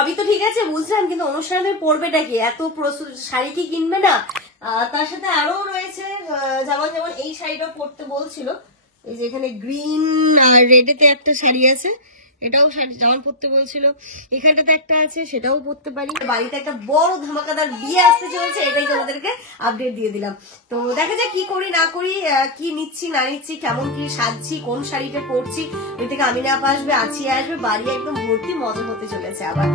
সবই তো ঠিক আছে বুঝলাম, কিন্তু অনুষ্ঠানে পরবেটা কি, এত শাড়ি কি কিনবে না? তার সাথে আরো রয়েছে যেমন যেমন এই শাড়িটাও পরতে বলছিল, এই যে এখানে গ্রিন আর রেডেতে একটা শাড়ি আছে, এটাও জামা পরতে বলছিল। এখানটাতে একটা আছে, সেটাও পরতে পারি। বাড়িতে একটা বড় ধামাকাদার বিয়ে আসতে চলছে, এটাই তোমাদেরকে আপডেট দিয়ে দিলাম। তো দেখা যাক কি করি না করি, কি নিচ্ছি না নিচ্ছি, কেমন কি সাজছি, কোন শাড়িটা পরছি। ওই থেকে আমিনা আপা আসবে, আছিয়া আসবে, বাড়ি একদম ভর্তি মজা হতে চলেছে আবার।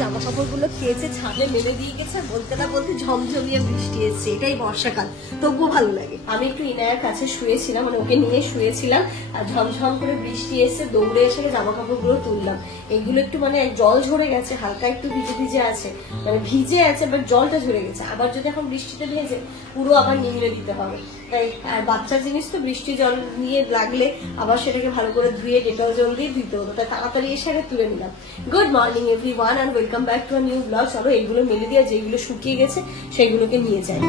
জামা কাপড় গুলো খেয়েছে, ছাদে মেলে দিয়ে গেছে, বলতে না বলতে ঝমঝমিয়ে বৃষ্টি এসছে। এটাই বর্ষাকাল, তবুও ভালো লাগে। আমি একটু ইনায়ার কাছে শুয়েছিলাম, মানে ওকে নিয়ে শুয়েছিলাম, আর ঝমঝম করে বৃষ্টি এসছে, দৌড়ে এসে জামা কাপড় গুলো তুললাম। এগুলো একটু মানে জল ঝরে গেছে, হালকা একটু ভিজে ভিজে আছে, মানে ভিজে আছে বাট জলটা ঝরে গেছে। আবার যদি এখন বৃষ্টিতে ভেজে পুরো আবার নিংড়ে দিতে হবে, তাই। আর বাচ্চার জিনিস তো বৃষ্টি জল নিয়ে লাগলে আবার সেটাকে ভালো করে ধুয়ে ডেটল জল দিয়ে ধুতে হতো, তাই তাড়াতাড়ি এসে আগে তুলে নিলাম। Good morning everyone and welcome back to a new blog. চলো এইগুলো মেলে দিয়ে যেগুলো শুকিয়ে গেছে সেগুলোকে নিয়ে যাই।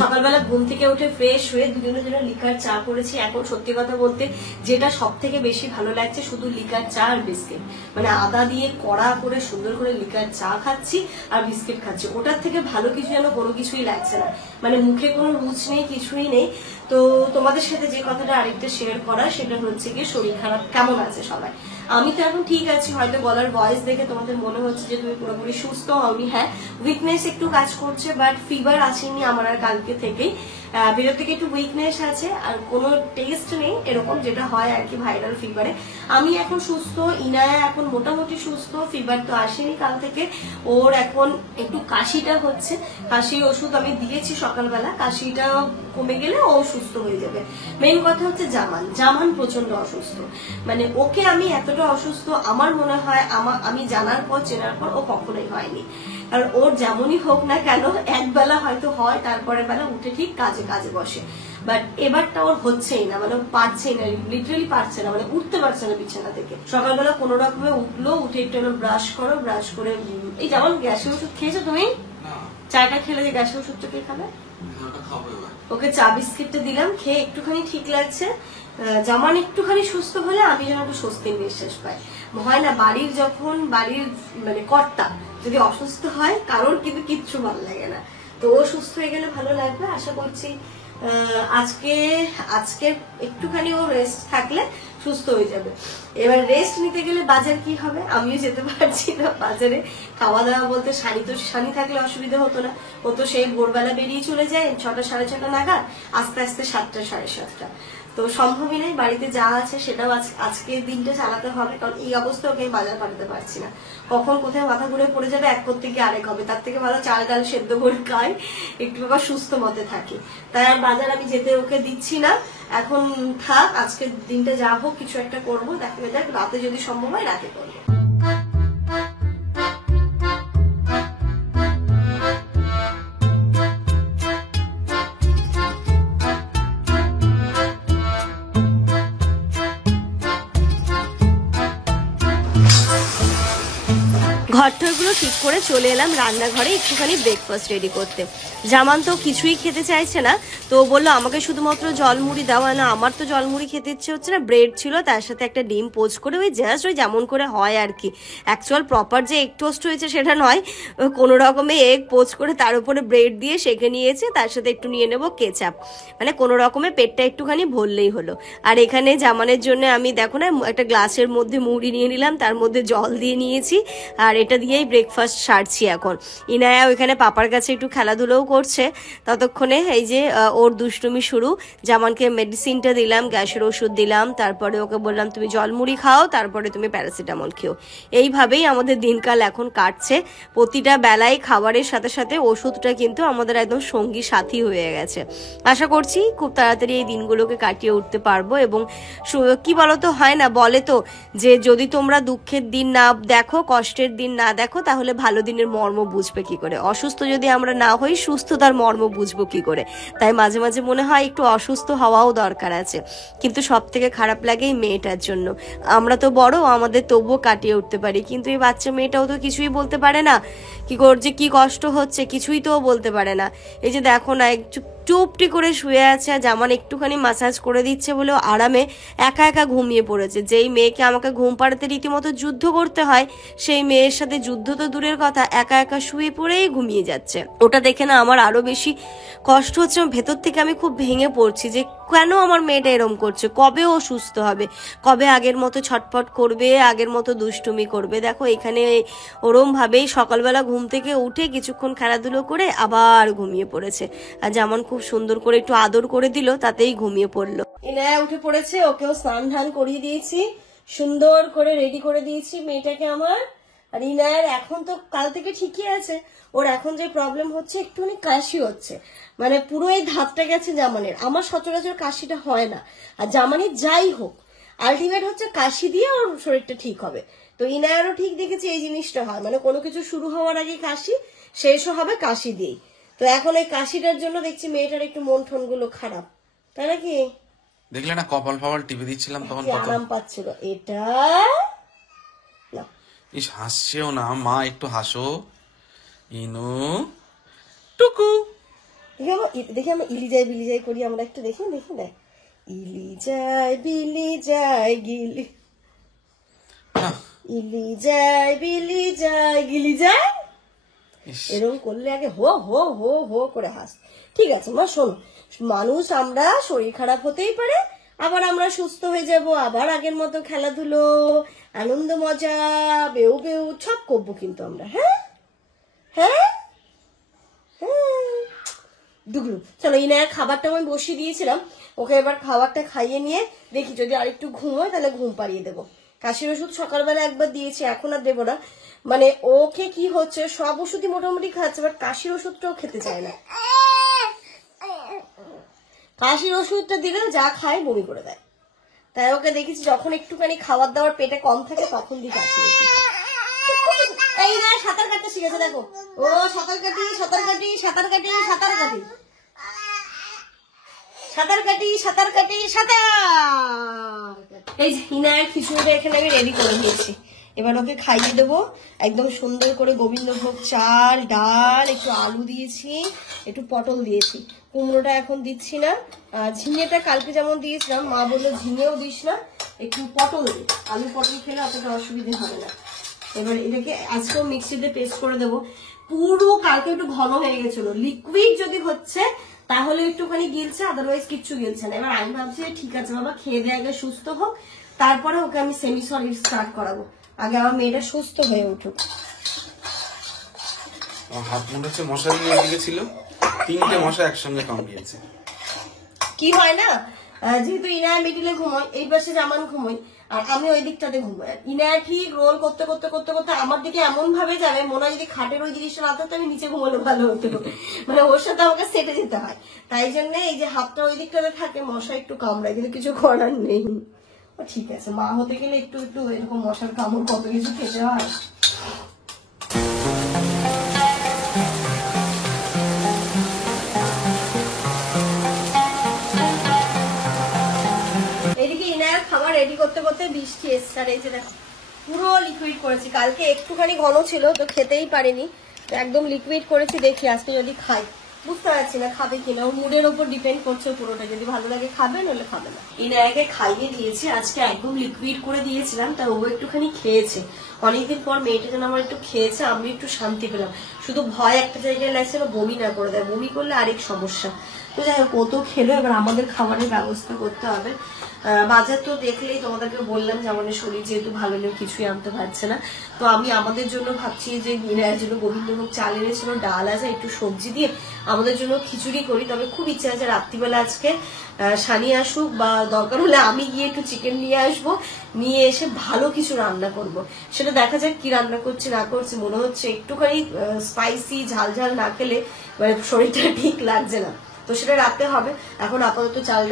সকালবেলা ঘুম থেকে উঠে ফ্রেশ হয়ে দুজনের জন্য লিকার চা করেছি। এখন সত্যি কথা বলতে যেটা সব থেকে বেশি ভালো লাগছে শুধু লিকার চা আর বিস্কিট, মানে আদা দিয়ে কড়া করে সুন্দর করে লিকার চা খাচ্ছি আর বিস্কিট খাচ্ছি। ওটার থেকে ভালো কিছু যেন কোনো কিছুই লাগছে না, মানে মুখে কোনো রুচ নেই, কিছুই নেই। তো তোমাদের সাথে যে কথাটা আরেকটা শেয়ার করা, সেটা হচ্ছে কি শরীর খারাপ কেমন আছে সবাই। আমি তো এখন ঠিক আছি, হয়তো গলার ভয়েস দেখে তোমাদের মনে হচ্ছে যে তুমি পুরোপুরি সুস্থ হওনি। হ্যাঁ, উইকনেস একটু কাজ করছে, বাট ফিভার আসেনি আমার আর কালকে থেকেই। ভিতর থেকে একটু উইকনেস আছে, আর কোনো টেস্ট নেই এরকম যেটা হয় আর কি ভাইরাল ফিভারে। আমি এখন সুস্থ, ইনায়া এখন মোটামুটি সুস্থ, ফিভার তো আসেনি কাল থেকে। ওর এখন একটু কাশিটা হচ্ছে, কাশির ওষুধ আমি দিয়েছি সকালবেলা, কাশিটা কমে গেলে ও সুস্থ হয়ে যাবে। মেইন কথা হচ্ছে জামান প্রচন্ড অসুস্থ, মানে ওকে আমি এতটা অসুস্থ আমার মনে হয় আমি জানার পর চেনার পর ও কখনোই হয়নি। কারণ ওর যেমনই হোক না কেন একবেলা হয়তো হয়, তারপরে বেলা উঠে ঠিক কাজে কাজে বসে, বাট এবারটা ওর হচ্ছেই না, মানে পারছেই না, লিটারালি পারছে না, মানে উঠতে পারছে না বিছানা থেকে। সকালবেলা কোনো রকমে উঠলো, উঠে একটু ব্রাশ করো, ব্রাশ করে এই যেমন গ্যাসের ওষুধ খেয়েছো তুমি, চাটা খেলে যে গ্যাসের ওষুধটা কে খাবে, ওকে চা বিস্কিটটা দিলাম, খেয়ে একটুখানি ঠিক লাগছে। জামান একটুখানি সুস্থ হলে আমি যেন একটু স্বস্তির নিঃশ্বাস পাই। হয় না, বাড়ির মানে কর্তা যদি অসুস্থ হয় কারোর কিন্তু কিচ্ছু ভালো লাগে না। তো ও সুস্থ হয়ে গেলে ভালো লাগবে আশা করছি। আজকে একটুখানি ও রেস্ট থাকলে সুস্থ হয়ে যাবে। এবার রেস্ট নিতে গেলে বাজার কি হবে, আমিও যেতে পারছি না বাজারে। খাওয়া দাওয়া বলতে সানি থাকলে অসুবিধা হতো না, ও তো সেই ভোরবেলা বেরিয়ে চলে যায় 6টা সাড়ে 6টা নাগাদ, আস্তে আস্তে 7টা সাড়ে 7টা। তো সম্ভবই নেই, বাড়িতে যা আছে সেটাও আজকে দিনটা চালাতে হবে, কারণ এই অবস্থা ওকে বাজার পাঠাতে পারছি না। কখন কোথায় মাথা ঘুরে পড়ে যাবে, এক করতে গিয়ে আরেক হবে, তার থেকে ভালো চাল ডাল সেদ্ধ করে খাই, একটু বাবা সুস্থ মতে থাকি। তাই আর বাজার আমি যেতে ওকে দিচ্ছি না, এখন থাক, আজকের দিনটা যা হোক কিছু একটা করবো, দেখা যাক রাতে যদি সম্ভব হয় রাতে করবো। ঘরটরগুলো ঠিক করে চলে এলাম রান্নাঘরে একটুখানি ব্রেকফাস্ট রেডি করতে। জামান তো কিছুই খেতে চাইছে না, তো বললো আমাকে শুধুমাত্র জলমুড়ি দেওয়া। না, আমার তো জলমুড়ি খেতে ইচ্ছে হচ্ছে না, ব্রেড ছিল তার সাথে একটা ডিম পোচ করে, ওই জাস্ট ওই যেমন করে হয় আর কি। অ্যাকচুয়াল প্রপার যে এগ টোস্ট হয়েছে সেটা নয়, কোনো রকমে এগ পোচ করে তার উপরে ব্রেড দিয়ে সেঁকে নিয়েছে, তার সাথে একটু নিয়ে নেবো কেচাপ, মানে কোনো রকমে পেটটা একটুখানি ভরলেই হলো। আর এখানে জামানের জন্য আমি দেখো না একটা গ্লাসের মধ্যে মুড়ি নিয়ে নিলাম, তার মধ্যে জল দিয়ে নিয়েছি, আর এটা দিয়েই ব্রেকফাস্ট সারছি এখন। ইনায়া ওইখানে পাপার কাছে একটু খেলাধুলোও করছে, ততক্ষণে এই যে ওর দুষ্টুমি শুরু। জামানকে মেডিসিনটা দিলাম, গ্যাসের ওষুধ দিলাম, তারপরে ওকে বললাম তুমি জলমুড়ি খাও, তারপরে তুমি প্যারাসিটামল খেও। এইভাবেই আমাদের দিনকাল এখন কাটছে। প্রতিটা বেলায় খাবারের সাথে সাথে ওষুধটা কিন্তু আমাদের একদম সঙ্গী সাথী হয়ে গেছে। আশা করছি খুব তাড়াতাড়ি এই দিনগুলোকে কাটিয়ে উঠতে পারবো। এবং কি বলতো, হয় না, বলে তো যে যদি তোমরা দুঃখের দিন না দেখো, কষ্টের দিন না দেখো, তাহলে তাহলে ভালো দিনের মর্ম বুঝবে কি করে? অসুস্থ যদি আমরা না হই, সুস্থতার মর্ম বুঝবো কি করে? তাই মাঝে মাঝে মনে হয় একটু অসুস্থ হওয়াও দরকার আছে। কিন্তু সব থেকে খারাপ লাগে এই মেয়েটার জন্য। আমরা তো বড়, আমাদের তবুও কাটিয়ে উঠতে পারি, কিন্তু এই বাচ্চা মেয়েটাও তো কিছুই বলতে পারে না। কি করছে, কি কষ্ট হচ্ছে, কিছুই তো বলতে পারে না। এই যে দেখো না, চুপটি করে শুয়ে আছে, আর জামান একটুখানি মাসাজ করে দিচ্ছে বলেও আরামে একা একা ঘুমিয়ে পড়েছে। যেই মেয়েকে আমাকে ঘুম পাড়াতে রীতিমতো যুদ্ধ করতে হয়, সেই মেয়ের সাথে যুদ্ধ তো দূরের কথা, একা একা শুয়ে পড়েই ঘুমিয়ে যাচ্ছে। ওটা দেখে না আমার আরো বেশি কষ্ট হচ্ছে। ভেতর থেকে আমি খুব ভেঙে পড়ছি যে কেন আমার মেয়েটা এরম করছে, কবে ও সুস্থ হবে, কবে আগের মতো ছটফট করবে, আগের মতো দুষ্টুমি করবে। দেখো এখানে ওরম ভাবেই সকালবেলা ঘুম থেকে উঠে কিছুক্ষণ খেলাধুলো করে আবার ঘুমিয়ে পড়েছে। আর যেমন খুব সুন্দর করে একটু আদর করে দিল, তাতেই ঘুমিয়ে পড়লো। ইনায়া উঠে পড়েছে, ওকেও স্নান ধান করিয়ে দিয়েছি, সুন্দর করে রেডি করে দিয়েছি মেয়েটাকে আমার। আর ইনায়ার এখন তো কাল থেকে ঠিকই আছে, ওর এখন যে প্রবলেম হচ্ছে একটুখানি কাশি হচ্ছে, মানে পুরো এই ধাপটা গেছে জামানের। আমার সচরাচর কাশিটা হয় না, আর জামানের যাই হোক আলটিমেট হচ্ছে কাশি দিয়ে ওর শরীরটা ঠিক হবে। তো ইনায়ারও ঠিক দেখেছি এই জিনিসটা হয়, মানে কোনো কিছু শুরু হওয়ার আগে কাশি, শেষও হবে কাশি দিয়েই। তো এখন এই কাশিটার জন্য দেখছি মেয়েটার একটু মন ঠন গুলো খারাপ, তাই নাকি? দেখলে না কপাল ফাপাল টিপে দিচ্ছিলাম তখন কত আরাম পাচ্ছিল। এটা ইস, হাসছেও না মা, একটু হাসো। ইনু টুকু দেখি আমরা ইলি যাই বিলি যাই করি, আমরা একটু দেখি দেখি দেখ, ইলি যায় বিলি যায় গিলি, ইলি যায় বিলি যায় গিলি যায়, এরকম করলে আগে হো হো হো হো করে হাস। ঠিক আছে মা, শোনো, মানুষ আমরা, শরীর খারাপ হতেই পারে, আবার আমরা সুস্থ হয়ে যাব, আবার আগের মতো খেলাধুলো, আনন্দ, মজা, বেউ বেউ সব করবো কিন্তু আমরা। হ্যাঁ হ্যাঁ হ্যাঁ ডুগলু, চলো ইনায়ার খাবারটা আমি বসিয়ে দিয়েছিলাম, ওকে এবার খাবারটা খাইয়ে নিয়ে দেখি যদি আরেকটু ঘুমোয় তাহলে ঘুম পাড়িয়ে দেবো। কাশির ওষুধ সকালবেলা একবার দিয়েছি, এখন আর দেবো না। মানে ওকে কি হচ্ছে, সব ওষুধই মোটামুটি খাচ্ছে, বাট কাশির ওষুধটাও খেতে চায় না। কাশির ওষুধটা দিলে যা খায় বমি করে দেয়, তাই ওকে দেখেছি যখন একটুখানি খাবার দাবার পেটে কম থাকে তখন দিই কাশির ওষুধ। এই না সাঁতার কাটতে শিখেছে, দেখো ও সাঁতার কাটি সাঁতার কাটি সাঁতার কাটি সাঁতার কাটি সাঁতার কাটি সাঁতার কাটি সাঁতার। এই যে ইনায়ার খিচুড়িটা এখানে আমি রেডি করে নিয়েছি, এবার ওকে খাইয়ে দেবো একদম সুন্দর করে। গোবিন্দভোগ চাল, ডাল, একটু আলু দিয়েছি, একটু পটল দিয়েছি, কুমড়োটা এখন দিচ্ছি না। ঝিঙেটা কালকে যেমন দিয়েছিলাম, মা বললো ঝিঙেও দিস না, একটু পটল দে, আলু পটল খেলে অতটা অসুবিধে হবে না। এবার এটাকে আজকেও মিক্সিতে পেস্ট করে দেবো। পুরো কালকে একটু ঘন হয়ে গেছিল, লিকুইড যদি হচ্ছে তাহলে একটুখানি গিলছে, আদারওয়াইজ কিচ্ছু গিলছে না। এবার আমি ভাবছি ঠিক আছে বাবা, খেয়ে দিয়ে আগে সুস্থ হোক, তারপরে ওকে আমি সেমি সলিড স্টার্ট করাবো, আগে আমার মেয়েটা সুস্থ হয়ে উঠুক। হাত মনে হচ্ছে মশারি নিয়ে দিকে ছিল, 3টে মশা একসঙ্গে কামড়িয়েছে। কি হয় না, যেহেতু ইনায়া মিডিলে ঘুমোয়, এই পাশে জামান ঘুমোয়, আর আমি ওই দিকটাতে ঘুমোই। ইনায়া ঠিক রোল করতে করতে করতে করতে আমার দিকে এমন ভাবে যাবে মনে হয় যদি খাটের ওই জিনিসটা না থাকতো আমি নিচে ঘুমালে ভালো হতো, মানে ওর সাথে আমাকে সেটে যেতে হয়। তাই জন্য এই যে হাতটা ওই দিকটাতে থাকে, মশা একটু কামড়ায়, কিন্তু কিছু করার নেই। ঠিক আছে, মা হতে গেলে একটু একটু এরকম মশার কামড় কত কিছু খেতে হয়। এদিকে ইনায়ার খাবার রেডি করতে করতে বৃষ্টি এসছে, আর এই যে দেখো পুরো লিকুইড করেছি। কালকে একটুখানি ঘন ছিল তো খেতেই পারিনি, একদম লিকুইড করেছি। দেখি আজকে যদি খাই, বুঝতে পারছি না খাবে কিনা, ওর মুডের ওপর ডিপেন্ড করছে পুরোটা, যদি ভালো লাগে খাবে, নইলে খাবে না। ইনায়াকে খাইয়ে দিয়েছি, আজকে একদম লিকুইড করে দিয়েছিলাম, তা ও একটুখানি খেয়েছে। অনেকদিন পর মেয়েটা যেন আমার একটু খেয়েছে, আমি একটু শান্তি পেলাম। শুধু ভয় একটা জায়গায় লাগছে না বমি না করে দেয়, বমি করলে আরেক সমস্যা। তো যাই হোক, ও তো খেলো, এবার আমাদের খাবারের ব্যবস্থা করতে হবে। বাজার তো দেখলেই তোমাদেরকে বললাম যে আমাদের শরীর যেহেতু ভালো নেই, কিছুই আনতে পারছে না। তো আমি আমাদের জন্য ভাবছি যে ইনায়ার জন্য গোবিন্দভোগ চাল এনেছিল, ডাল আছে, একটু সবজি দিয়ে আমাদের জন্য খিচুড়ি করি। তবে খুব ইচ্ছা আছে রাত্রিবেলা আজকে সানি আসুক, বা দরকার হলে আমি গিয়ে একটু চিকেন নিয়ে আসবো, নিয়ে এসে ভালো কিছু রান্না করব। সেটা দেখা যাক কি রান্না করছি না করছি। মনে হচ্ছে একটুখানি স্পাইসি ঝাল ঝাল না খেলে মানে শরীরটা ঠিক লাগছে না। তো সেটা রাতে হবে। এখন আপাতত চালের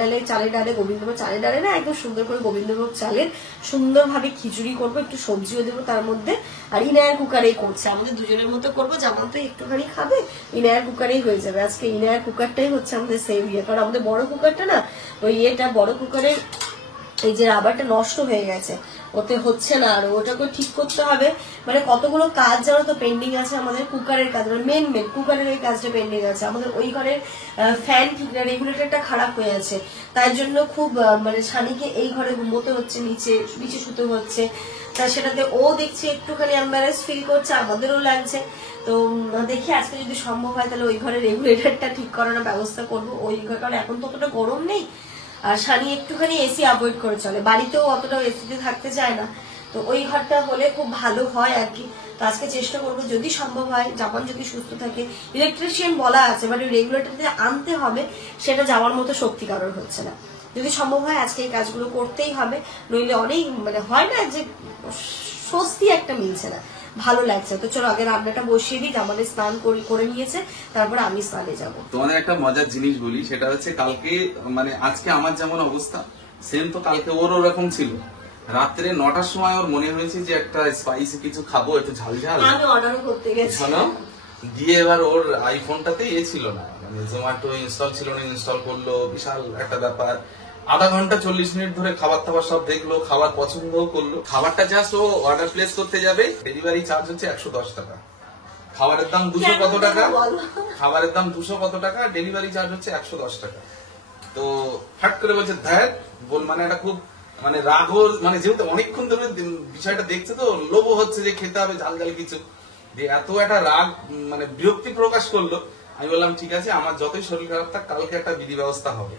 ডালে গোবিন্দভোগ, চালের ডালে না একদম সুন্দর করে গোবিন্দভোগ চালের সুন্দরভাবে খিচুড়ি করবো, একটু সবজিও দেবো তার মধ্যে। আর ইনায়ার কুকারেই করছে, আমাদের দুজনের মতো করবো, যেমন তো একটুখানি খাবে, ইনায়ার কুকারেই হয়ে যাবে আজকে। ইনায়ার কুকারটাই হচ্ছে আমাদের সেভ ইয়ে, কারণ আমাদের বড় কুকারটা না, ওই ইয়েটা বড় কুকারে এই যে রাবারটা নষ্ট হয়ে গেছে, ওতে হচ্ছে না, আর ওটাকে ঠিক করতে হবে। মানে কতগুলো কাজ জানো তো পেন্ডিং আছে আমাদের, কুকারের কাজ, মানে মেন কুকারের এই কাজটা পেন্ডিং আছে আমাদের। ওই ঘরের ফ্যান ঠিক না, রেগুলেটরটা খারাপ হয়ে আছে, তাই জন্য খুব মানে ছানিকে এই ঘরে ঘুমোতে হচ্ছে, নিচে শুতে হচ্ছে। তা সেটাতে ও দেখছি একটুখানি এম্বারেস ফিল করছে, আমাদেরও লাগছে। তো দেখি আজকে যদি সম্ভব হয় তাহলে ওই ঘরের রেগুলেটরটা ঠিক করানোর ব্যবস্থা করবো। ওই ঘর, কারণ এখন তো অতটা গরম নেই, আর শানি একটুখানি এসি অ্যাভয়েড করে চলে, বাড়িতেও অতটাও এসিতে থাকতে চায় না। তো ওই ঘরটা হলে খুব ভালো হয় আর কি। তো আজকে চেষ্টা করবো যদি সম্ভব হয়, জাপান যদি সুস্থ থাকে, ইলেকট্রিশিয়ান বলা আছে, বাট ওই রেগুলেটরটা আনতে হবে, সেটা যাওয়ার মতো শক্তি কারোর হচ্ছে না। যদি সম্ভব হয় আজকে এই কাজগুলো করতেই হবে, নইলে অনেক মানে হয় না যে স্বস্তি একটা মিলছে না, ভালো লাগছে। তো চলো আগে রান্নাটা বসিয়ে দিই, আমাদের স্নান করে নিয়েছে, তারপরে আমি স্নানে যাবো। তোমাদের একটা মজার জিনিস বলি, সেটা হচ্ছে কালকে মানে আজকে আমার যেমন অবস্থা সেম তো কালকে ওর ওরকম ছিল। রাত্রে 9টার সময় ওর মনে হয়েছে যে একটা স্পাইসি কিছু খাবো, একটু ঝাল ঝাল, আমি অর্ডার করতে গেছি। শোনো, দিয়ে এবার ওর আইফোনটাতে ছিল না, মানে জোম্যাটো ইনস্টল ছিল না, ইনস্টল করলো, বিশাল একটা ব্যাপার। আধা ঘন্টা 40 মিনিট ধরে খাবার টাবার সব দেখলো, খাবার পছন্দও করলো। খাবারটা জাস্ট ও অর্ডার প্লেস করতে যাবে, ডেলিভারি চার্জ হচ্ছে 110 টাকা, খাবারের দাম 200 কত টাকা, খাবারের দাম 200 কত টাকা, ডেলিভারি চার্জ হচ্ছে 110 টাকা। তো ফাট করে বলছে ধ্যাত বল, মানে এটা খুব মানে রাগর, মানে যেহেতু অনেকক্ষণ ধরে বিষয়টা দেখছে তো লোভ হচ্ছে যে খেতে হবে ঝাল ঝাল কিছু, দিয়ে এত একটা রাগ মানে বিরক্তি প্রকাশ করলো। আমি বললাম ঠিক আছে, আমার যতই শরীর খারাপ থাক কালকে একটা বিধি ব্যবস্থা হবে।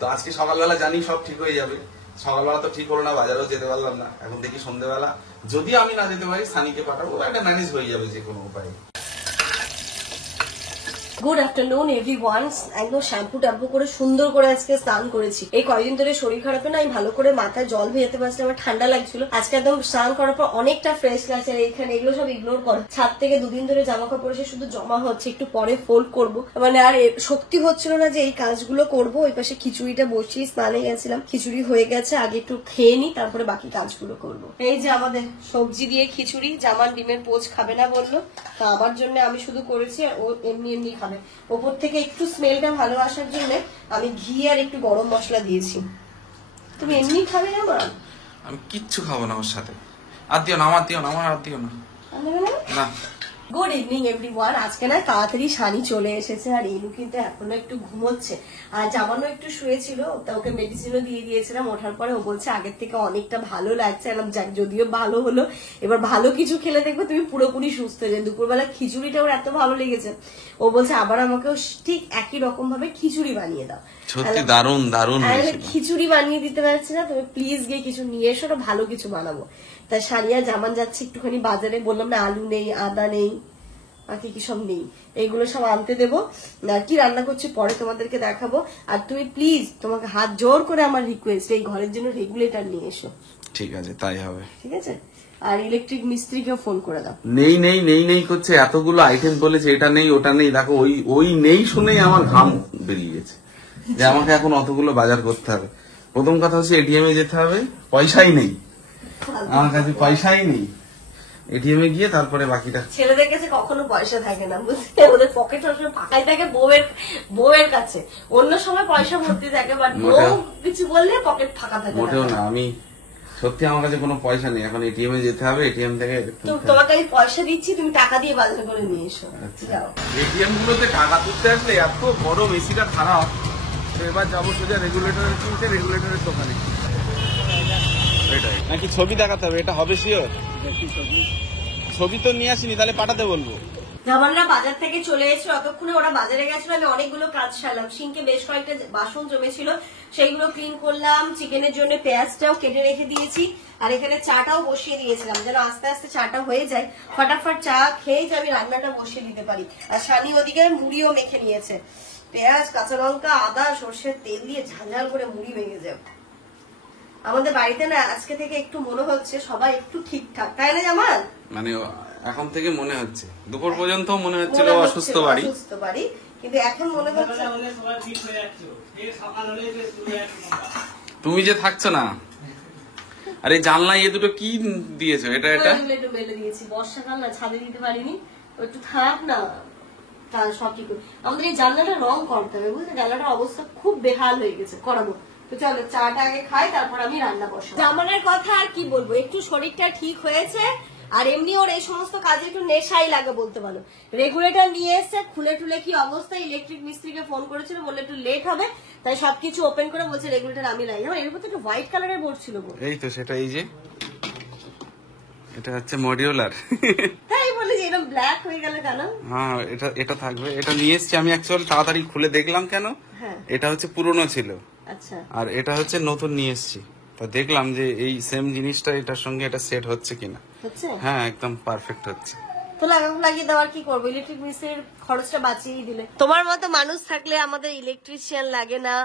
তো আজকে সকালবেলা জানি সব ঠিক হয়ে যাবে, সকালবেলা তো ঠিক হলো না, বাজারেও যেতে পারলাম না। এখন দেখি সন্ধ্যেবেলা যদি আমি না যেতে পারি সানিকে পাঠাবো, একটা ম্যানেজ হয়ে যাবে যে কোনো উপায়ে। Good afternoon everyone. একদম শ্যাম্পু ট্যাম্পু করে সুন্দর করে আজকে স্নান করেছি। এই কয়েকদিন ধরে শরীর খারাপে না আমি ভালো করে মাথায় জল ভেজাতে পারছি, আমার ঠান্ডা লাগছিল। আজকে একদম স্নান করার পর অনেকটা ফ্রেশ লাগছে। আর এইখানে এগুলো সব ইগনোর করো, ছাদ থেকে দুদিন ধরে জামা কাপড় এসে শুধু জমা হচ্ছে, একটু পরে ফোল্ড করবো, মানে আর শক্তি হচ্ছিল না যে এই কাজগুলো করবো। ওই পাশে খিচুড়িটা বসিয়ে স্নানে গেছিলাম, খিচুড়ি হয়ে গেছে, আগে একটু খেয়ে নি তারপরে বাকি কাজগুলো করবো। এই যে আমাদের সবজি দিয়ে খিচুড়ি, জামান ডিমের পোচ খাবে না বললো, তো আমার জন্য আমি শুধু করেছি, ও এমনি এমনি খাবে। ওপর থেকে একটু স্মেলটা ভালো আসার জন্য আমি ঘি আর একটু গরম মশলা দিয়েছি। তুমি এমনি খাবে না? আমি কিচ্ছু খাবো না ওর সাথে, আর দিও না, আমার দিও না, আমার আর দিও না, না। Good evening everyone. আজকে না তাড়াতাড়ি শানি চলে এসেছে, আর ইনু কিন্তু এখনো একটু ঘুমোচ্ছে, আর জামানো একটু শুয়েছিল, তা ওকে মেডিসিনও দিয়ে দিয়েছিলাম। ওঠার পরে ও বলছে আগের থেকে অনেকটা ভালো লাগছে। যাক, যদিও ভালো হলো, এবার ভালো কিছু খেলে দেখবে তুমি পুরোপুরি সুস্থ হয়ে যাবে। দুপুরবেলা খিচুড়িটা ওর এত ভালো লেগেছে, ও বলছে আবার আমাকেও ঠিক একই রকম ভাবে খিচুড়ি বানিয়ে দাও। সত্যি দারুণ দারুণ খিচুড়ি বানিয়ে দিতে পারছি না, তুমি প্লিজ গিয়ে কিছু নিয়ে এসো, ভালো কিছু বানাবো। তা সারিয়া জামান যাচ্ছে একটুখানি বাজারে, বললাম না আলু নেই, আদা নেই, বাকি কি সব নেই, এইগুলো সব আনতে দেবো। আর কি রান্না করছি পরে তোমাদেরকে দেখাবো। আর তুমি প্লিজ, তোমাকে হাত জোর করে আমার রিকোয়েস্ট, এই ঘরের জন্য রেগুলেটর নিয়ে এসো। ঠিক আছে, তাই হবে। ঠিক আছে, আর ইলেকট্রিক মিস্ত্রিকেও ফোন করে দাও। নেই নেই নেই নেই করছে, এতগুলো আইটেম বলেছে, এটা নেই ওটা নেই। দেখো ওই নেই শুনেই আমার ঘাম বেরিয়ে গেছে যে আমাকে এখন অতগুলো বাজার করতে হবে। প্রথম কথা হচ্ছে এটিএম এ যেতে হবে, পয়সাই নেই আমার কাছে, পয়সাই নেই। এটিএম এ গিয়ে তারপরে বাকিটা। ছেলেদের কাছে কখনো পয়সা থাকে না, বুঝতে, ওদের পকেট সবসময় ফাঁকাই থাকে বউয়ের কাছে। অন্য সময় পয়সা ভর্তি থাকে, বাট বউ কিছু বললে পকেট ফাঁকা থাকে। মোটেও না, আমি সত্যি আমার কাছে কোনো পয়সা নেই, এখন এটিএম এ যেতে হবে। এটিএম থেকে তোমাকে আমি পয়সা দিচ্ছি, তুমি টাকা দিয়ে বাজার করে নিয়ে এসো। এটিএম গুলোতে টাকা তুলতে আসলে এত বড় মেশিনটা খারাপ। এবার যাবো সোজা রেগুলেটরের কিনতে, রেগুলেটরের দোকানে। নাকি ছবি দেখাতে হবে, এটা হবে শিওর? ছবি তো নিয়ে আসিনি, তাহলে পাঠাতে বলবো। জামানরা বাজার থেকে চলে এসে অতক্ষণে ওরা বাজারে গেছিল, আমি অনেকগুলো কাজ সারলাম। সিঙ্কে বেশ কয়েকটা বাসন জমেছিল, সেইগুলো ক্লিন করলাম। চিকেনের জন্য পেঁয়াজটাও কেটে রেখে দিয়েছি, আর এখানে চাটাও বসিয়ে দিয়েছিলাম, যেন আস্তে আস্তে চাটা হয়ে যায়, ফটাফট চা খেয়ে যে আমি রান্নাটা বসিয়ে দিতে পারি। আর শানি ওদিকে মুড়িও মেখে নিয়েছে, পেঁয়াজ, কাঁচা লঙ্কা, আদা, সর্ষের তেল দিয়ে ঝালঝাল করে মুড়ি মেখে যাবে। আমাদের বাড়িতে না আজকে থেকে একটু মনে হচ্ছে সবাই একটু ঠিকঠাক, তাই না জামাল? মানে এখন থেকে মনে হচ্ছে, দুপুর পর্যন্ত মনে হচ্ছিল অসুস্থ বাড়ি, কিন্তু এখন মনে হচ্ছে তুমি যে থাকছো না, আরে জানলা এ দুটো কি দিয়েছো? এটা একটু মেলে দিয়েছি, বর্ষাকাল না, ছাদে দিতে পারিনি, একটু থাক না, সব কি করি। আমাদের এই জানলাটা রং করতে হবে, বুঝলে, জানলাটার অবস্থা খুব বেহাল হয়ে গেছে, করাবো। তো চলো চাটা আগে খাই, তারপর আমি রান্না বসাবো। জামানের কথা আর কি বলবো, একটু শরীরটা ঠিক হয়েছে, আর এমনি ওর এই সমস্ত কাজে একটু নেশাই লাগে বলতে পারো। রেগুলেটর নিয়ে এসছে, খুলে টুলে কি অবস্থা, ইলেকট্রিক মিস্ত্রিকে ফোন করেছিল, বললে একটু লেট হবে, তাই সবকিছু ওপেন করে বলছে রেগুলেটর আমি লাগাই। আমার এর উপর একটা হোয়াইট কালারের বোর্ড ছিল গো। এই তো সেটা, এই যে এটা হচ্ছে মডিউলার। তাই বলে যে এরকম ব্ল্যাক হয়ে গেল কেন? হ্যাঁ, এটা থাকবে, এটা নিয়ে এসছি আমি। অ্যাকচুয়ালি তাড়াতাড়ি খুলে দেখলাম কেন, হ্যাঁ এটা হচ্ছে পুরনো ছিল, আচ্ছা, আর এটা হচ্ছে নতুন নিয়ে এসছি। তো দেখলাম যে এই সেম জিনিসটা এটার সঙ্গে এটা সেট হচ্ছে কিনা। হচ্ছে, হ্যাঁ একদম পারফেক্ট হচ্ছে। তো লাগিয়ে দেওয়ার কি করবো, ইলেকট্রিক মিস্ত্রির খরচটা বাঁচিয়ে দিলে। তোমার মতো মানুষ থাকলে আমাদের ইলেকট্রিশিয়ান লাগে না,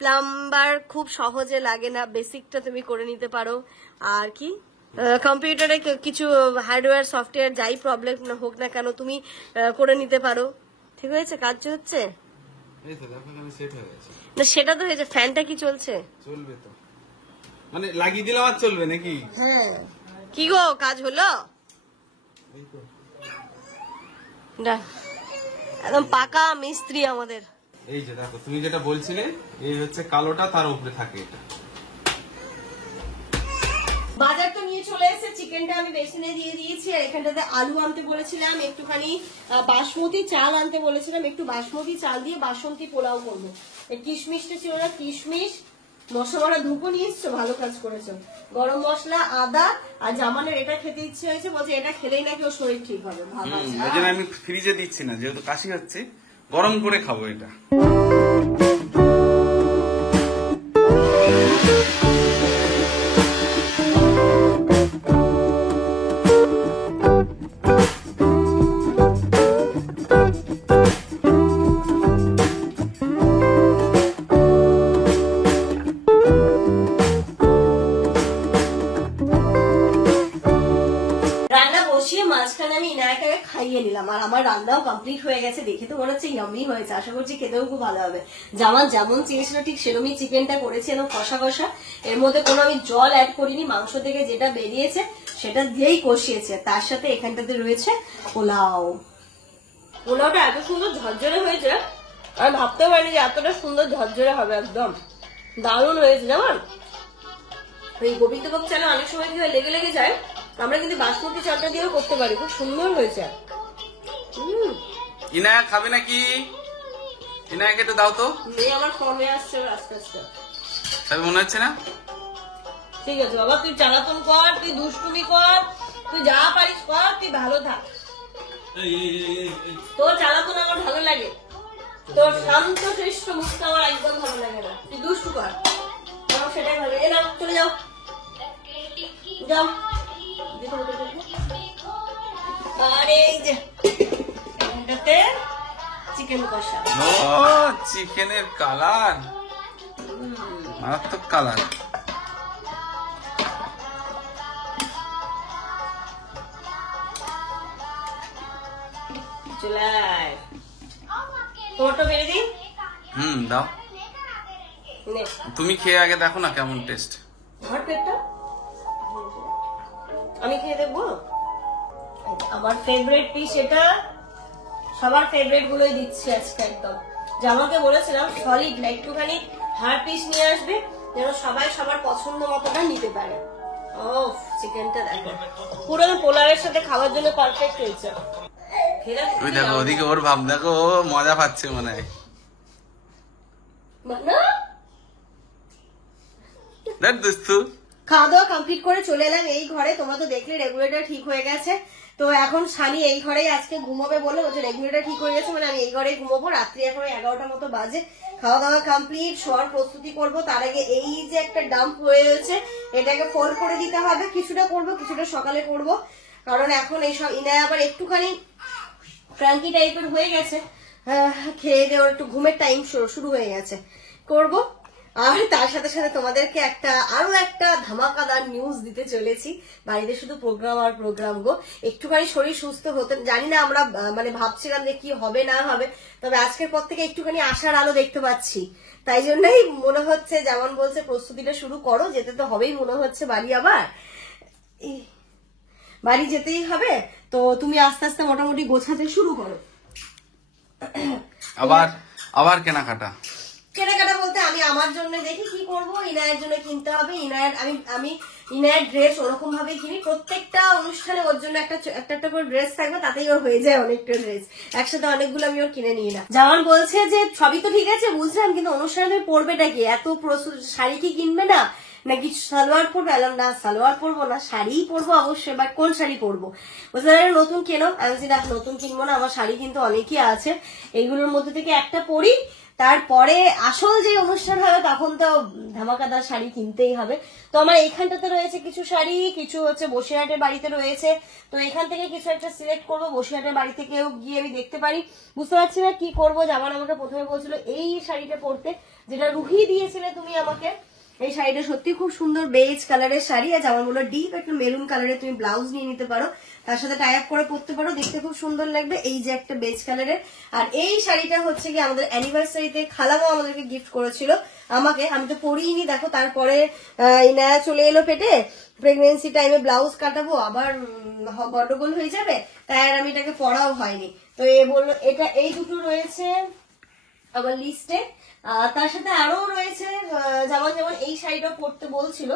প্লাম্বার খুব সহজে লাগে না, বেসিকটা তুমি করে নিতে পারো। আর কি কম্পিউটারে কিছু হার্ডওয়্যার সফটওয়্যার যাই প্রবলেম হোক না কেন তুমি করে নিতে পারো। ঠিক হয়েছে, কাজ হচ্ছে না, সেটা তো হয়েছে। ফ্যানটা কি চলছে? চলবে তো, মানে লাগিয়ে দিলাম আর চলবে নাকি? হ্যাঁ, কি গো কাজ হলো? একদম পাকা মিস্ত্রি আমাদের। এই যে দেখো, তুমি যেটা বলছিলে, এই হচ্ছে কালোটা, তার উপরে থাকে এটা। বাজার তো নিয়ে চলে এসেছে, চিকেনটা আমি বেসিনে দিয়ে দিয়েছি, আর এখানটাতে আলু আনতে বলেছিলাম, একটুখানি বাসমতি চাল আনতে বলেছিলাম, একটু বাসমতি চাল দিয়ে বাসন্তী পোলাও করবো। কিশমিশটা ছিল না, কিশমিশ, মশলা মারা ধুপো নিয়ে এসছো, ভালো কাজ করেছো। গরম মশলা, আদা, আর জামানের এটা খেতে ইচ্ছে হয়েছে, বলছে এটা খেলেই নাকি ওর শরীর ঠিক হবে। ভালো আছে, ওই জন্য আমি ফ্রিজে দিচ্ছি না, যেহেতু কাশি হচ্ছে, গরম করে খাবো এটা। মাঝখানে আমি ইনায়াকে খাইয়ে নিলাম, আর আমার রান্নাও কমপ্লিট হয়ে গেছে। দেখে তো মনে হচ্ছে ইয়ামি হয়েছে, আশা করছি খেতেও খুব ভালো হবে। জামান যেমন চেয়েছিল ঠিক সেরকমই চিকেনটা করেছি, এবং কষা কষা, এর মধ্যে কোনো আমি জল অ্যাড করিনি, মাংস থেকে যেটা বেরিয়েছে সেটা দিয়েই কষিয়েছে। তার সাথে এখানটাতে রয়েছে পোলাও। পোলাওটা এত সুন্দর ঝরঝরে হয়েছে, আমি ভাবতে পারিনি যে এতটা সুন্দর ঝরঝরে হবে, একদম দারুণ হয়েছে। যেমন এই গোবিন্দভোগ চালে অনেক সময় কি হয়, লেগে লেগে যায়, আমরা কিন্তু বাসমতি চালটা দিয়েও করতে পারি, খুব সুন্দর হয়েছে। ইনায়া খাবে নাকি? ইনায়াকে একটু দাও তো। মেয়ে আমার ফর্মে আসছে আস্তে আস্তে, তবে মনে হচ্ছে না। ঠিক আছে বাবা, তুই জ্বালাতন কর, তুই দুষ্টুমি কর, তুই যা পারিস কর, তুই ভালো থাক। তোর জ্বালাতন আমার ভালো লাগে, তোর শান্ত শিষ্ট মুখটা আমার একদম ভালো লাগে না। তুই দুষ্টু কর, আমার সেটাই ভালো লাগে। না চলে যাও, যাও। আর এই যে এটাতে চিকেন কষা। ও চিকেনের কালার, মারাত্মক কালার। চলাই তোরটা বেড়ে দিন। দাও, তুমি খেয়ে আগে দেখো না কেমন টেস্ট। আমার পেটটা আমি খেয়ে দেখবো। আমার ফেভারিট পিস এটা, সবার ফেভারিট গুলোই দিচ্ছি আজকে একদম। জামাকে বলেছিলাম সলিড না, একটুখানি হাড় পিস নিয়ে আসবে, যেন সবাই সবার পছন্দ মতোটা নিতে পারে। ও চিকেনটা দেখো, পুরো পোলারের সাথে খাওয়ার জন্য পারফেক্ট হয়েছে। ওই দেখো ওদিকে ওর ভাব দেখো, ও মজা পাচ্ছে মনে হয়। খাওয়া দাওয়া কমপ্লিট করে চলে এলাম এই ঘরে। তোমরা তো দেখলে রেগুলেটর ঠিক হয়ে গেছে, তো এখন শানি এই ঘরেই আজকে ঘুমোবে বলে, বলছে রেগুলেটর ঠিক হয়ে গেছে মানে আমি এই ঘরেই ঘুমোবো। রাত্রি এখন 11টা মতো বাজে, খাওয়া দাওয়া কমপ্লিট, শোয়ার প্রস্তুতি করবো। তার আগে এই যে একটা ডাম্প হয়ে রয়েছে, এটাকে ফোল্ড করে দিতে হবে। কিছুটা করবো, কিছুটা সকালে করবো, কারণ এখন এইসব ইনায় আবার একটুখানি ক্রাঙ্কি টাইপের হয়ে গেছে, খেয়ে দেওয়ার একটু ঘুমের টাইম শুরু হয়ে গেছে, করবো। আর তার সাথে সাথে তোমাদেরকে আরো একটা ধামাকাদার নিউজ দিতে চলেছি। বাড়িতে শুধু প্রোগ্রাম আর প্রোগ্রাম গো। একটুখানি শরীর সুস্থ হতে জানি না, আমরা মানে ভাবছিলাম যে কি হবে না হবে, তবে আজকের পর থেকে একটুখানি আশার আলো দেখতে পাচ্ছি। তাই জন্যই মনে হচ্ছে, যেমন বলছে প্রস্তুতিটা শুরু করো, যেতে তো হবেই মনে হচ্ছে বাড়ি, আবার বাড়ি যেতেই হবে। তো তুমি আস্তে আস্তে মোটামুটি গোছাতে শুরু করো। আবার কেনাকাটা বলতে আমি আমার জন্য দেখি কি করব, ইনায়ের জন্য কিনতে হবে। আমি ইনায়ের ড্রেস ওরকম ভাবে কিনি, প্রত্যেকটা অনুষ্ঠানে ওর জন্য একটা করে ড্রেস থাকবে, তাতেই ওর হয়ে যায় অনেকটা ড্রেস। একসাথে অনেকগুলো আমি ওর কিনে নিই না। জামান বলছে যে সবই তো ঠিক আছে বুঝলাম, কিন্তু অনুষ্ঠানে পরবেটা কি, এত প্রস্তুত শাড়ি কি কিনবে না নাকি সালোয়ার পরবো? এলাম না, সালোয়ার পরবো না, শাড়িই পরবো অবশ্যই, বাট কোন শাড়ি পরবো? বলছে নতুন কেনো। আমি নতুন কিনবো না, আমার শাড়ি কিন্তু অনেকই আছে, এইগুলোর মধ্যে থেকে একটা পরি, তারপরে আসল যে অনুষ্ঠান হবে তখন তো ধামাকাদার শাড়ি কিনতেই হবে। তো আমার এইখানটাতে রয়েছে কিছু শাড়ি, কিছু হচ্ছে বসিরহাটের বাড়িতে রয়েছে, তো এখান থেকে কিছু একটা সিলেক্ট করবো। বসিরহাটের বাড়ি থেকেও গিয়ে আমি দেখতে পারি, বুঝতে পারছি না কি করবো। জামান আমাকে প্রথমে বলছিল এই শাড়িটা পরতে, যেটা রুহি দিয়েছিলে তুমি আমাকে। এই শাড়িটা সত্যি খুব সুন্দর, বেজ কালারের শাড়ি, আর জামার বললো ডিপ একটু মেরুন কালারের তুমি ব্লাউজ নিয়ে নিতে পারো, তার সাথে টাই আপ করে পরতে পারো, দেখতে খুব সুন্দর লাগবে। এই যে একটা বেজ কালারের, আর এই শাড়িটা হচ্ছে কি আমাদের অ্যানিভার্সারিতে খালামা আমাদেরকে গিফট করেছিল আমাকে, আমি তো পরিনি দেখো। তারপরে ইনায়া চলে এলো পেটে, প্রেগনেন্সি টাইমে ব্লাউজ কাটাবো আবার গন্ডগোল হয়ে যাবে, তাই আর আমি এটাকে পরাও হয়নি। তো এ বললো এটা এই দুটো রয়েছে আমার লিস্টে। তার সাথে আরো রয়েছে যেমন এই শাড়িটা পরতে বলছিল,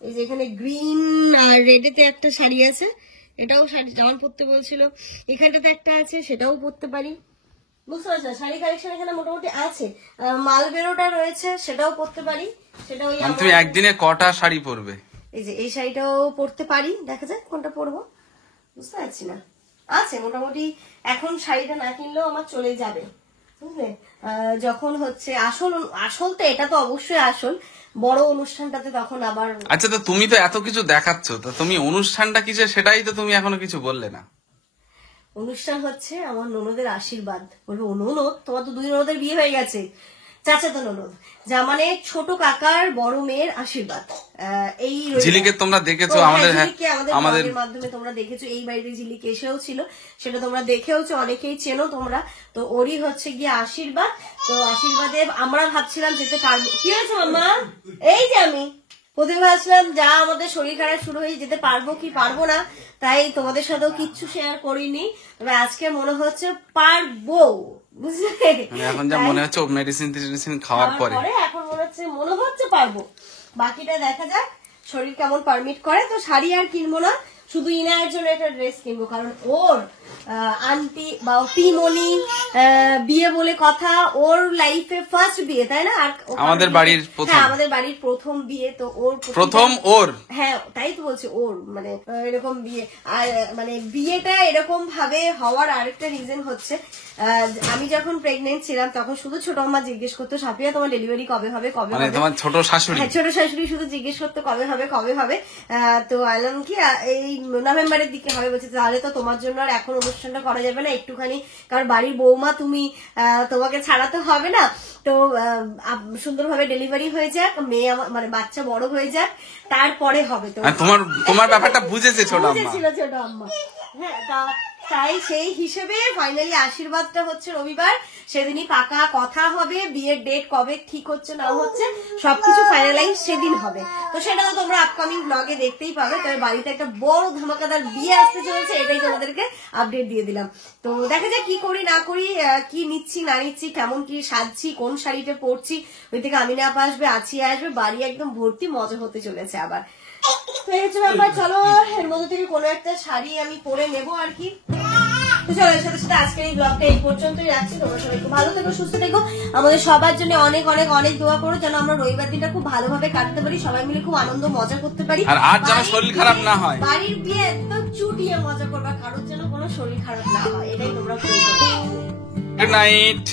এই যে এখানে গ্রিন আর রেডেতে একটা শাড়ি আছে, এটাও শাড়ি যেমন পরতে বলছিল। এখানটাতে একটা আছে, সেটাও পরতে পারি, বুঝতে পারছো? শাড়ি কালেকশন এখানে মোটামুটি আছে। মালবেরোটা রয়েছে, সেটাও পরতে পারি। সেটাও তুমি একদিনে কটা শাড়ি পরবে? এই যে এই শাড়িটাও পরতে পারি, দেখা যাক কোনটা পরবো, বুঝতে পারছি না। আছে মোটামুটি, এখন শাড়িটা না কিনলেও আমার চলে যাবে, বুঝলে? যখন হচ্ছে আসল তো এটা তো অবশ্যই আসল, বড় অনুষ্ঠানটাতে তখন আবার। আচ্ছা, তো তুমি তো এত কিছু দেখাচ্ছ, তো তুমি অনুষ্ঠানটা কিসে সেটাই তো তুমি এখনো কিছু বললে না। অনুষ্ঠান হচ্ছে আমার ননদের আশীর্বাদ। বলবো ননদ? তোমার তো 2 ননদের বিয়ে হয়ে গেছে, চাচাতো ননদ, যা মানে ছোট কাকার বড় মেয়ের আশীর্বাদ। এই ঝিলিকে তোমরা দেখেছো, আমাদের মাধ্যমে তোমরা দেখেছো, এই বাড়িতে ঝিলিক এসেও ছিল, সেটা তোমরা দেখেওছো, অনেকেই চেনো তোমরা। তো ওরই হচ্ছে গিয়ে আশীর্বাদ। তো আশীর্বাদে আমরা ভাবছিলাম যেতে পারবো। কি হয়েছে মামা? এই যে আমি প্রথমে ভাবছিলাম যা আমাদের শরীর খারাপ শুরু হয়ে যেতে পারবো কি পারবো না, তাই তোমাদের সাথেও কিচ্ছু শেয়ার করিনি। তবে আজকে মনে হচ্ছে পারবো, বুঝলে? এখন যা মনে হচ্ছে মেডিসিন খাওয়ার পরে এখন মনে হচ্ছে পারবো। বাকিটা দেখা যাক শরীর কেমন পারমিট করে। তো শাড়ি আর কিনবো না, শুধু ইনায়ের জন্য একটা ড্রেস কিনবো, কারণ ওর আন্টি বা পিমনি বিয়ে বলে কথা, ওর লাইফে ফার্স্ট বিয়ে, তাই না? আর আমাদের বাড়ির প্রথম বিয়ে, তো ওর হ্যাঁ তাই তো বলছি, ওর মানে এরকম বিয়ে। আর মানে বিয়েটা এরকম ভাবে হওয়ার আরেকটা রিজন হচ্ছে, আমি যখন প্রেগনেন্ট ছিলাম তখন শুধু ছোট আম্মা জিজ্ঞেস করতো সাফিয়া তোমার ডেলিভারি কবে হবে, কবে হবে? তোমার ছোট শাশুড়ি শুধু জিজ্ঞেস করতো কবে হবে। তো আইলাম কি এই নভেম্বরের দিকে হবে, বলছে তাহলে তো তোমার জন্য আর এখন অনুষ্ঠানটা করা যাবে না, একটুখানি, কারণ বাড়ির বৌমা তুমি, তোমাকে ছাড়াতে হবে না, তো সুন্দরভাবে ডেলিভারি হয়ে যাক, মেয়ে মানে বাচ্চা বড় হয়ে যাক, তারপরে হবে। তো তোমার ব্যাপারটা বুঝেছে ছোট আম্মা। হ্যাঁ, তাই সেই হিসেবে ফাইনালি আশীর্বাদটা হচ্ছে রবিবার, সেদিনই পাকা কথা হবে, বিয়ের ডেট কবে ঠিক হচ্ছে না হচ্ছে সবকিছু ফাইনালাইজ সেদিন হবে। তো সেটা তো তোমরা আপকামিং ব্লগে দেখতেই পাবে। তবে বাড়িতে একটা বড় ধামাকাদার বিয়ে আসতে চলেছে, এটাই তোমাদেরকে আপডেট দিয়ে দিলাম। তো দেখা যাক কি করি না করি, কি নিচ্ছি না নিচ্ছি, কেমন কি সাজছি, কোন শাড়িটা পরছি, ওই থেকে আমিনা আপা আসবে, আছিয়া আসবে, বাড়ি একদম ভর্তি, মজা হতে চলেছে আবার। তো এই হচ্ছে ব্যাপার। চলো এর মধ্যে থেকে কোনো একটা শাড়ি আমি পরে নেবো আর কি। তো চলো এর সাথে সাথে আজকের এই ব্লগটা এই পর্যন্তই রাখছি। তোমরা সবাই খুব ভালো থেকো, সুস্থ থেকো, আমাদের সবার জন্য অনেক অনেক অনেক দোয়া করো, যেন আমরা রবিবার দিনটা খুব ভালোভাবে কাটতে পারি, সবাই মিলে খুব আনন্দ মজা করতে পারি, আর যেন শরীর খারাপ না হয়। বাড়ির বিয়ে একদম চুটিয়ে মজা করবা, কারোর যেন কোনো শরীর খারাপ না হয়, এটাই তোমরা করো। Good night.